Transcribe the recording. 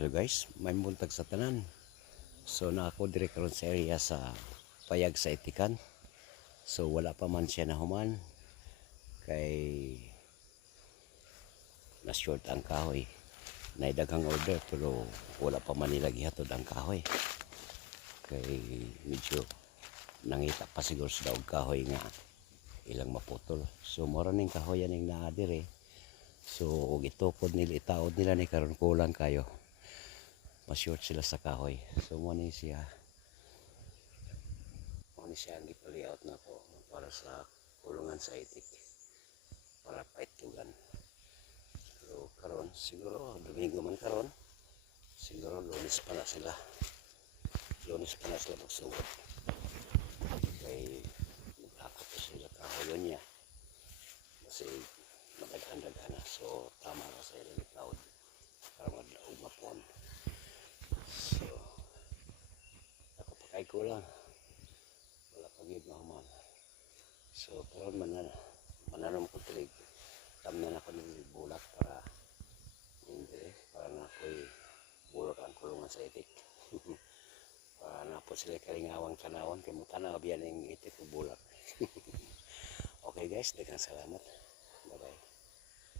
Hello guys, may buntag sa tanan. So na ako dire karon sa area sa Payag sa Itikan. So wala pa man siya nahuman kay na short ang kahoy. Naidaghang order pero wala pa man nila gihatod ang kahoy. Kay medyo nangita pa siguro sa daog kahoy nga ilang maputol. So mora ning kahoy ning naa dire. So og itupod nila itaod nila ni karon kulang kayo. Ma-short sila sa kahoy. So mo ni siya ang gipalayout na ko para sa kulungan sa itik para paitugan. So karon siguro Domingo man karon siguro Lunes pa na sila magsugod kay magkakapos sila kahoyon niya kasi madaghan-daghan na. So tama na sa ilang itaod para maglaog mapon. So ako pa kay kulang wala pagid mahuman. So karon mananom ko tilig tamnan ako ng bulat para hindi para na ako'y bulak ang kulungan sa itik. Para na po sila kalingawang tanawon kay mutanaw biyan ang itik o bulak. Okay guys, daghang salamat. Bye bye.